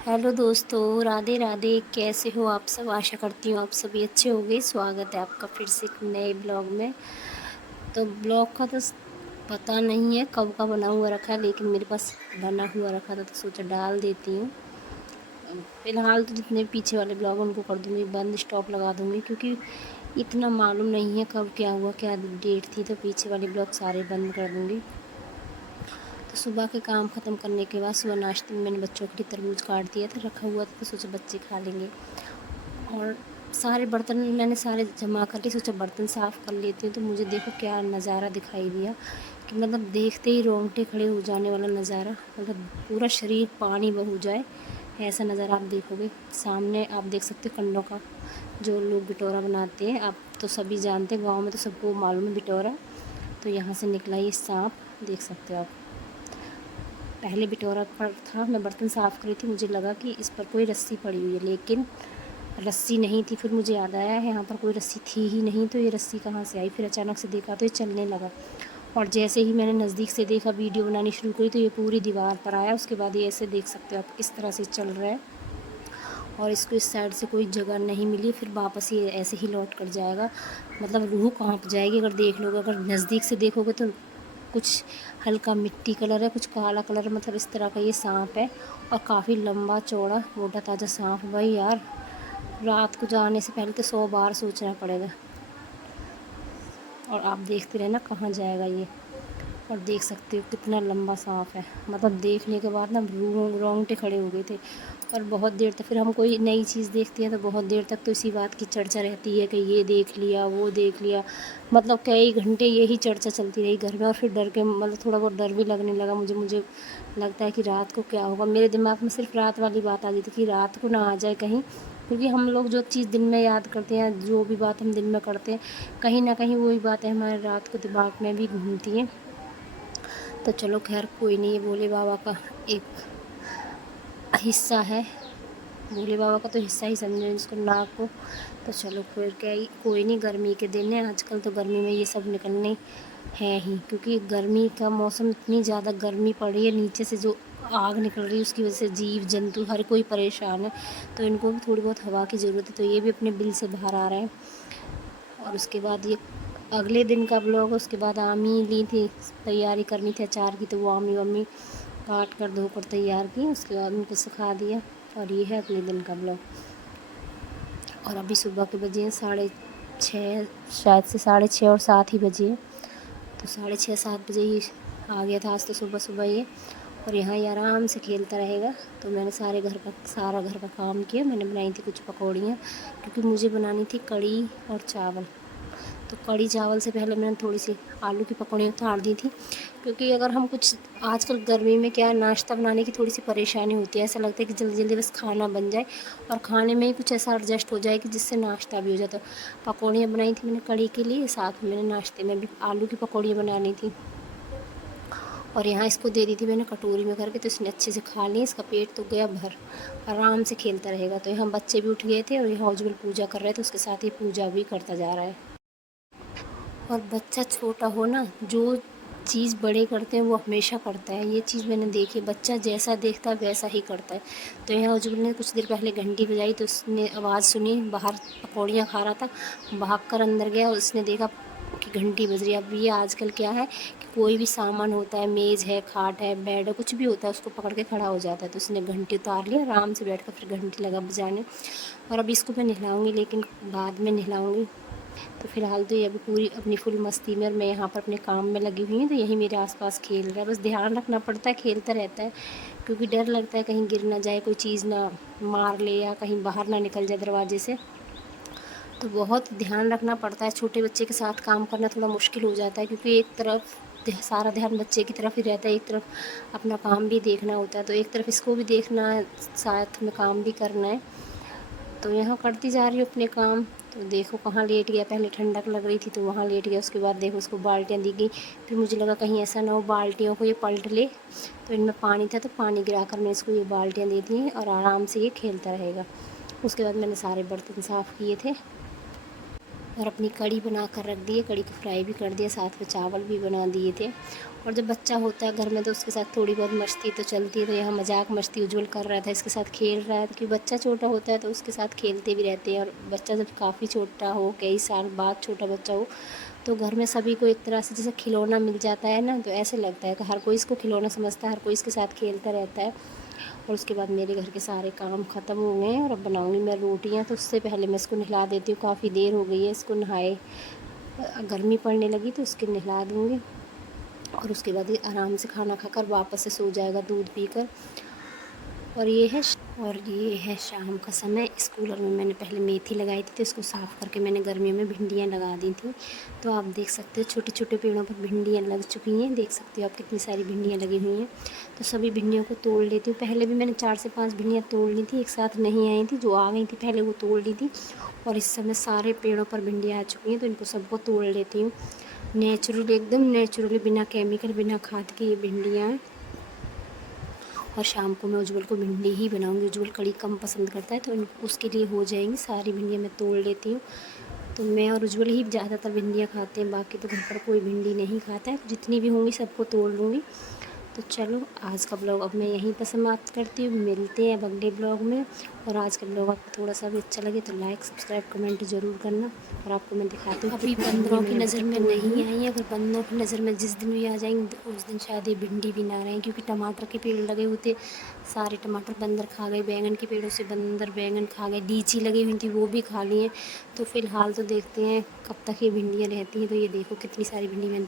Hello दोस्तों, राधे राधे। कैसे हो आप सब? आशा करती हूँ आप सभी अच्छे होंगे। स्वागत है आपका फिर से एक नए ब्लॉग में। तो ब्लॉग का तो पता नहीं है कब का बना हुआ रखा है, लेकिन मेरे पास बना हुआ रखा था तो सोचा डाल देती हूँ। फ़िलहाल तो जितने पीछे वाले ब्लॉग उनको कर दूँगी बंद, स्टॉप लगा दूँगी, क्योंकि इतना मालूम नहीं है कब क्या हुआ, क्या डेट थी, तो पीछे वाले ब्लॉग सारे बंद कर दूँगी। तो सुबह के काम ख़त्म करने के बाद सुबह नाश्ते में मैंने बच्चों के लिए तरबूज काट दिया था, रखा हुआ था, तो सोचा बच्चे खा लेंगे। और सारे बर्तन मैंने सारे जमा करके सोचा बर्तन साफ़ कर लेती हूँ। तो मुझे देखो क्या नज़ारा दिखाई दिया कि मतलब देखते ही रोंगटे खड़े हो जाने वाला नज़ारा, मतलब पूरा शरीर पानी बह जाए ऐसा नज़ारा आप देखोगे। सामने आप देख सकते हो कंडों का, जो लोग बिटोरा बनाते हैं, आप तो सभी जानते हैं, गाँव में तो सबको मालूम है बिटोरा। तो यहाँ से निकला ये सांप, देख सकते हो आप। पहले बिटोरा पर था, मैं बर्तन साफ़ कर रही थी, मुझे लगा कि इस पर कोई रस्सी पड़ी हुई है, लेकिन रस्सी नहीं थी। फिर मुझे याद आया यहाँ पर कोई रस्सी थी ही नहीं, तो ये रस्सी कहाँ से आई। फिर अचानक से देखा तो ये चलने लगा, और जैसे ही मैंने नज़दीक से देखा, वीडियो बनानी शुरू करी, तो ये पूरी दीवार पर आया। उसके बाद ये ऐसे देख सकते हो आप किस तरह से चल रहा है, और इसको इस साइड से कोई जगह नहीं मिली। फिर वापस ये ऐसे ही लौट कर जाएगा, मतलब रूह कांप जाएगी अगर देख लोगे। अगर नज़दीक से देखोगे तो कुछ हल्का मिट्टी कलर है, कुछ काला कलर, मतलब इस तरह का ये सांप है, और काफ़ी लंबा चौड़ा मोटा ताज़ा सांप। भाई यार, रात को जाने से पहले तो 100 बार सोचना पड़ेगा। और आप देखते रहना कहाँ जाएगा ये। और देख सकते हो कितना लंबा सांप है, मतलब देखने के बाद ना रोंगटे खड़े हो गए थे। और बहुत देर तक, फिर हम कोई नई चीज़ देखते हैं तो बहुत देर तक तो इसी बात की चर्चा रहती है कि ये देख लिया, वो देख लिया, मतलब कई घंटे यही चर्चा चलती रही घर में। और फिर डर के, मतलब थोड़ा बहुत डर भी लगने लगा मुझे लगता है कि रात को क्या होगा। मेरे दिमाग में सिर्फ रात वाली बात आ गई थी कि रात को ना आ जाए कहीं, क्योंकि हम लोग जो चीज़ दिन में याद करते हैं, जो भी बात हम दिन में करते हैं, कहीं ना कहीं वही बातें हमारे रात को दिमाग में भी घूमती हैं। तो चलो खैर कोई नहीं, ये भोले बाबा का एक हिस्सा है, भोले बाबा का तो हिस्सा ही समझो इसको, नाग को। तो चलो फिर क्या ही, कोई नहीं, गर्मी के दिन है आजकल, तो गर्मी में ये सब निकलने हैं ही, क्योंकि गर्मी का मौसम, इतनी ज़्यादा गर्मी पड़ रही है, नीचे से जो आग निकल रही है उसकी वजह से जीव जंतु हर कोई परेशान है। तो इनको भी थोड़ी बहुत हवा की ज़रूरत है, तो ये भी अपने बिल से बाहर आ रहे हैं। और उसके बाद ये अगले दिन का ब्लॉग, उसके बाद आमी ली थी, तैयारी करनी थी अचार की, तो वो आमी वमी काट कर धो कर तैयार की, उसके बाद उनको सिखा दिया। और ये है अगले दिन का ब्लॉग। और अभी सुबह के बजे हैं 6:30, शायद से 6:30 और 7 ही बजे हैं। तो 6:30-7 बजे ही आ गया था आज तो सुबह सुबह ये। और यहाँ ये आराम से खेलता रहेगा। तो मैंने सारा घर का काम किया। मैंने बनाई थी कुछ पकौड़ियाँ, क्योंकि मुझे बनानी थी कढ़ी और चावल। तो कढ़ी चावल से पहले मैंने थोड़ी सी आलू की पकौड़ियाँ उतार दी थी, क्योंकि अगर हम कुछ, आजकल गर्मी में क्या है, नाश्ता बनाने की थोड़ी सी परेशानी होती है। ऐसा लगता है कि जल्दी जल्दी बस खाना बन जाए और खाने में ही कुछ ऐसा एडजस्ट हो जाए कि जिससे नाश्ता भी हो जाए। तो पकौड़ियाँ बनाई थी मैंने कढ़ी के लिए, साथ में मैंने नाश्ते में भी आलू की पकौड़ियाँ बनानी थी। और यहाँ इसको दे दी थी मैंने कटोरी में करके, तो इसने अच्छे से खा ली। इसका पेट तो गया भर, आराम से खेलता रहेगा। तो यहाँ बच्चे भी उठ गए थे, और यहाँ उज्जवल पूजा कर रहे थे, उसके साथ ही पूजा भी करता जा रहा है। और बच्चा छोटा हो ना, जो चीज़ बड़े करते हैं वो हमेशा करता है। ये चीज़ मैंने देखी है, बच्चा जैसा देखता है वैसा ही करता है। तो यहाँ उज्जवल ने कुछ देर पहले घंटी बजाई, तो उसने आवाज़ सुनी, बाहर पकौड़ियाँ खा रहा था, भाग कर अंदर गया और उसने देखा कि घंटी बज रही है। अब ये आजकल क्या है कि कोई भी सामान होता है, मेज़ है, खाट है, बेड है, कुछ भी होता है, उसको पकड़ के खड़ा हो जाता है। तो उसने घंटी उतार लिया, आराम से बैठ कर फिर घंटी लगा बजाने। और अब इसको मैं नहलाऊँगी, लेकिन बाद में नहलाऊँगी। तो फ़िलहाल तो ये अभी पूरी अपनी फुल मस्ती में, और मैं यहाँ पर अपने काम में लगी हुई हूँ। तो यही मेरे आसपास खेल रहा है, बस ध्यान रखना पड़ता है, खेलता रहता है, क्योंकि डर लगता है कहीं गिर ना जाए, कोई चीज़ ना मार ले, या कहीं बाहर ना निकल जाए दरवाजे से। तो बहुत ध्यान रखना पड़ता है। छोटे बच्चे के साथ काम करना थोड़ा मुश्किल हो जाता है, क्योंकि एक तरफ सारा ध्यान बच्चे की तरफ ही रहता है, एक तरफ अपना काम भी देखना होता है। तो एक तरफ इसको भी देखना है, साथ में काम भी करना है। तो यहाँ करती जा रही हूँ अपने काम। तो देखो कहाँ लेट गया, पहले ठंडक लग रही थी तो वहाँ लेट गया, उसके बाद देखो उसको बाल्टियाँ दी गई। फिर मुझे लगा कहीं ऐसा ना हो बाल्टियों को ये पलट ले, तो इनमें पानी था, तो पानी गिरा कर मैं इसको ये बाल्टियाँ दे दी हैं, और आराम से ये खेलता रहेगा। उसके बाद मैंने सारे बर्तन साफ़ किए थे। और अपनी कड़ी बना कर रख दी है, कड़ी को फ्राई भी कर दिया, साथ में चावल भी बना दिए थे। और जब बच्चा होता है घर में तो उसके साथ थोड़ी बहुत मस्ती तो चलती है, तो यहाँ मजाक मस्ती उज्जवल कर रहा था, इसके साथ खेल रहा है, क्योंकि बच्चा छोटा होता है तो उसके साथ खेलते भी रहते हैं। और बच्चा जब काफ़ी छोटा हो, कई साल बाद छोटा बच्चा हो, तो घर में सभी को एक तरह से जैसे खिलौना मिल जाता है ना, तो ऐसे लगता है कि हर कोई इसको खिलौना समझता है, हर कोई इसके साथ खेलता रहता है। और उसके बाद मेरे घर के सारे काम ख़त्म हो गए हैं और अब बनाऊंगी मैं रोटियां। तो उससे पहले मैं इसको नहला देती हूँ, काफ़ी देर हो गई है इसको नहाए, गर्मी पड़ने लगी तो उसके नहला दूँगी। और उसके बाद ये आराम से खाना खाकर वापस से सो जाएगा दूध पीकर। और ये है शाम का समय। इस कूलर में मैंने पहले मेथी लगाई थी, तो इसको साफ़ करके मैंने गर्मियों में भिंडियाँ लगा दी थी। तो आप देख सकते हो छोटे छोटे पेड़ों पर भिंडियाँ लग चुकी हैं, देख सकते हो आप कितनी सारी भिंडियाँ लगी हुई हैं। तो सभी भिंडियों को तोड़ लेती हूँ। पहले भी मैंने 4 से 5 भिंडियाँ तोड़ ली थी, एक साथ नहीं आई थी, जो आ गई थी पहले वो तोड़ ली थी। और इस समय सारे पेड़ों पर भिंडियाँ आ चुकी हैं, तो इनको सबको तोड़ लेती हूँ। नेचुरली, एकदम नेचुरली, बिना केमिकल बिना खाद की ये भिंडियाँ हैं। और शाम को मैं उज्जवल को भिंडी ही बनाऊंगी। उज्जवल कड़ी कम पसंद करता है, तो उसके लिए हो जाएंगी। सारी भिंडियाँ मैं तोड़ लेती हूँ। तो मैं और उज्जवल ही ज़्यादातर भिंडियाँ खाते हैं, बाकी तो घर पर कोई भिंडी नहीं खाता है। जितनी भी होंगी सबको तोड़ लूँगी। तो चलो आज का ब्लॉग अब मैं यहीं पर समाप्त करती हूँ, मिलते हैं अब अगले ब्लॉग में। और आज का ब्लॉग आपको थोड़ा सा भी अच्छा लगे तो लाइक सब्सक्राइब कमेंट ज़रूर करना। और आपको मैं दिखाती हूँ, अभी बंदरों की नज़र में नहीं आई है। अगर बंदरों की नज़र में जिस दिन भी आ जाएंगे उस दिन शायद ये भिंडी भी ना रहें, क्योंकि टमाटर के पेड़ लगे हुए थे, सारे टमाटर बंदर खा गए। बैंगन के पेड़ों से बंदर बैंगन खा गए, लीची लगी हुई थी वो भी खा लिए। तो फ़िलहाल तो देखते हैं कब तक ये भिंडियाँ रहती हैं। तो ये देखो कितनी सारी भिंडी मैंने